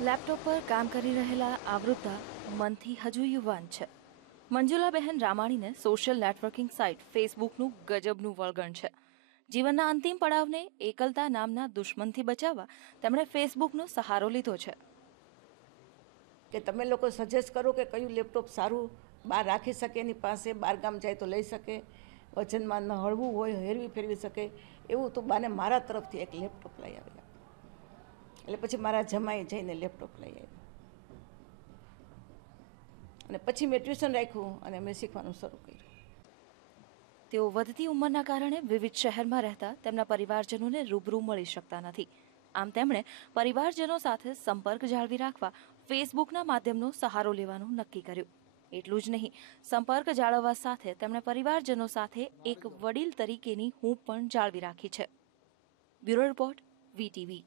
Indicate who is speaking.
Speaker 1: Laptop પર કામ કરી રહેલા આવૃતા મનથી હજુ યુવાન છે. મંજુલાબહેન રામાણીને સોશિયલ નેટવર્કિંગ સાઇટ ફેસબુકનું ગજબનું વળગણ છે. જીવનના અંતિમ પડાવને એકલતા નામના દુશ્મનથી બચાવવા તેમણે ફેસબુકનો સહારો લીધો છે.
Speaker 2: કે તમે લોકો સજેસ્ટ કરો કે કયું લેપટોપ સારું, બહાર રાખી શકે, એની પાસે બહાર ગામ જાય તો લઈ શકે, વજનમાં ન હળવું હોય, હેરવી ફેરવી શકે, એવું તો બાને મારા તરફથી એક લેપટોપ લઈ આવ્યા. એટલે પછી મારા જમાઈ જઈને લેપટોપ લઈ આવ્યો. અને પછી મેં ટ્યુશન રાખ્યું અને મેં શીખવાનું શરૂ કર્યું.
Speaker 1: તેઓ વધતી ઉંમરના કારણે વિવિધ શહેરમાં રહેતા તેમના પરિવારજનોને રૂબરૂ મળી શકતા નથી. આમ તેમણે પરિવારજનો સાથે સંપર્ક જાળવી રાખવા ફેસબુકના માધ્યમનો સહારો લેવાનું નક્કી કર્યું. એટલું જ નહીં, સંપર્ક જાળવવા સાથે તેમણે પરિવારજનો સાથે એક વડીલ તરીકેની હું પણ જાળવી રાખી છે. Bureau report VTV